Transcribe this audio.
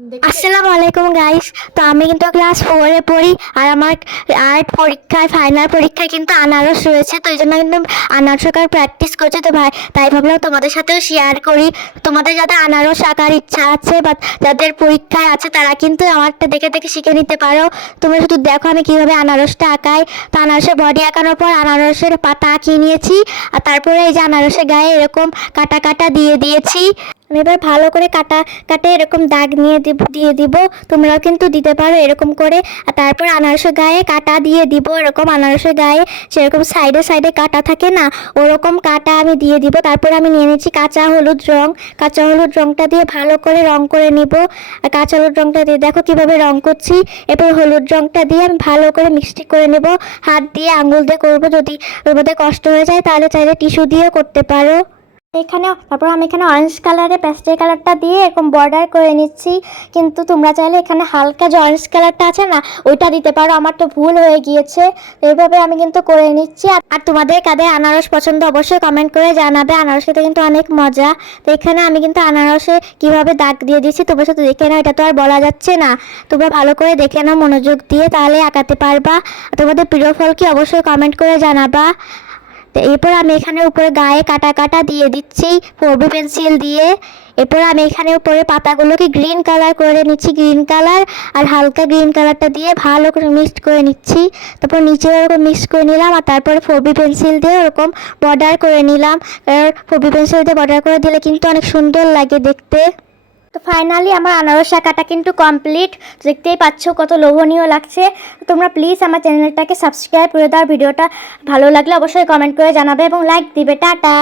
আসসালামু আলাইকুম গাইস। তো আমি কিন্তু ক্লাস 4-এ পড়ি আর আমার আর্ট পরীক্ষায় ফাইনাল পরীক্ষায় কিন্তু আনারস রয়েছে। তো এই জন্য কিন্তু আনারস আঁকার প্র্যাকটিস করছি। তো ভাই তাই ভাবলাম তোমাদের সাথেও শেয়ার করি। তোমাদের যাদের আনারস আঁকার ইচ্ছা আছে বা যাদের পরীক্ষায় আছে তারা কিন্তু আমারটা দেখে দেখে শিখে নিতে পারো। তোমরা শুধু দেখো আমি কীভাবে আনারসটা আঁকাই। তো আনারসের বডি আঁকানোর পর আনারসের পাতা আঁকিয়ে নিয়েছি আর তারপরে এই যে আনারসের গায়ে এরকম কাটা কাটা দিয়ে দিয়েছি। আমি এবার ভালো করে কাটে এরকম দাগ দিয়ে দিব। তোমরাও কিন্তু দিতে পারো এরকম করে। আর তারপর আনারসের গায়ে কাটা দিয়ে দিব। এরকম আনারসের গায়ে যেরকম সাইডে সাইডে কাটা থাকে না, ওরকম কাটা আমি দিয়ে দিব। তারপর আমি নিয়ে নিচ্ছি কাঁচা হলুদ রং। কাঁচা হলুদ রংটা দিয়ে ভালো করে রং করে নিব। আর কাঁচা হলুদ রংটা দিয়ে দেখো কিভাবে রং করছি। এরপর হলুদ রংটা দিয়ে আমি ভালো করে মিক্সড করে নেব। হাত দিয়ে আঙুল দিয়ে করবো। যদি ওর মধ্যে কষ্ট হয়ে যায় তাহলে চাইলে টিস্যু দিয়েও করতে পারো। তারপর আমি এখানে অরেঞ্জ কালারে প্যাস্টেল কালারটা দিয়ে এরকম বর্ডার করে নিচ্ছি। কিন্তু তোমরা চাইলে এখানে হালকা যে অরেঞ্জ কালারটা আছে না, ওইটা দিতে পারো। আমার তো ভুল হয়ে গিয়েছে। এইভাবে আমি কিন্তু করে নিচ্ছি। আর তোমাদের কাদের আনারস পছন্দ অবশ্যই কমেন্ট করে জানাবে। আনারস খেতে কিন্তু অনেক মজা। তো এখানে আমি কিন্তু আনারসে কীভাবে দাগ দিয়ে দিচ্ছি তোমরা সাথে দেখে নাও। এটা তো আর বলা যাচ্ছে না, তোমরা ভালো করে দেখে নাও মনোযোগ দিয়ে, তাহলে আঁকাতে পারবা। তোমাদের প্রিয় ফল কি অবশ্যই কমেন্ট করে জানাবা। তো এরপর আমি এখানে উপরে গায়ে কাটা কাটা দিয়ে দিচ্ছি 4B পেন্সিল দিয়ে। এরপর আমি এখানে উপরে পাতাগুলোকে গ্রিন কালার করে নিচ্ছি। গ্রিন কালার আর হালকা গ্রিন কালারটা দিয়ে ভালো করে মিক্সড করে নিচ্ছি। তারপর নিচে ওরকম মিক্স করে নিলাম আর তারপরে 4B পেন্সিল দিয়ে ওরকম বর্ডার করে নিলাম। কারণ 4B পেন্সিল দিয়ে বর্ডার করে দিলে কিন্তু অনেক সুন্দর লাগে দেখতে। তো ফাইনালি আমার আনারস আঁকাটা কিন্তু কমপ্লিট। দেখতেই পাচ্ছ কত লোভনীয় লাগছে। তোমরা প্লিজ আমার চ্যানেলটাকে সাবস্ক্রাইব করে দাও। ভিডিওটা ভালো লাগলে অবশ্যই কমেন্ট করে জানাবে এবং লাইক দিবে। টাটা।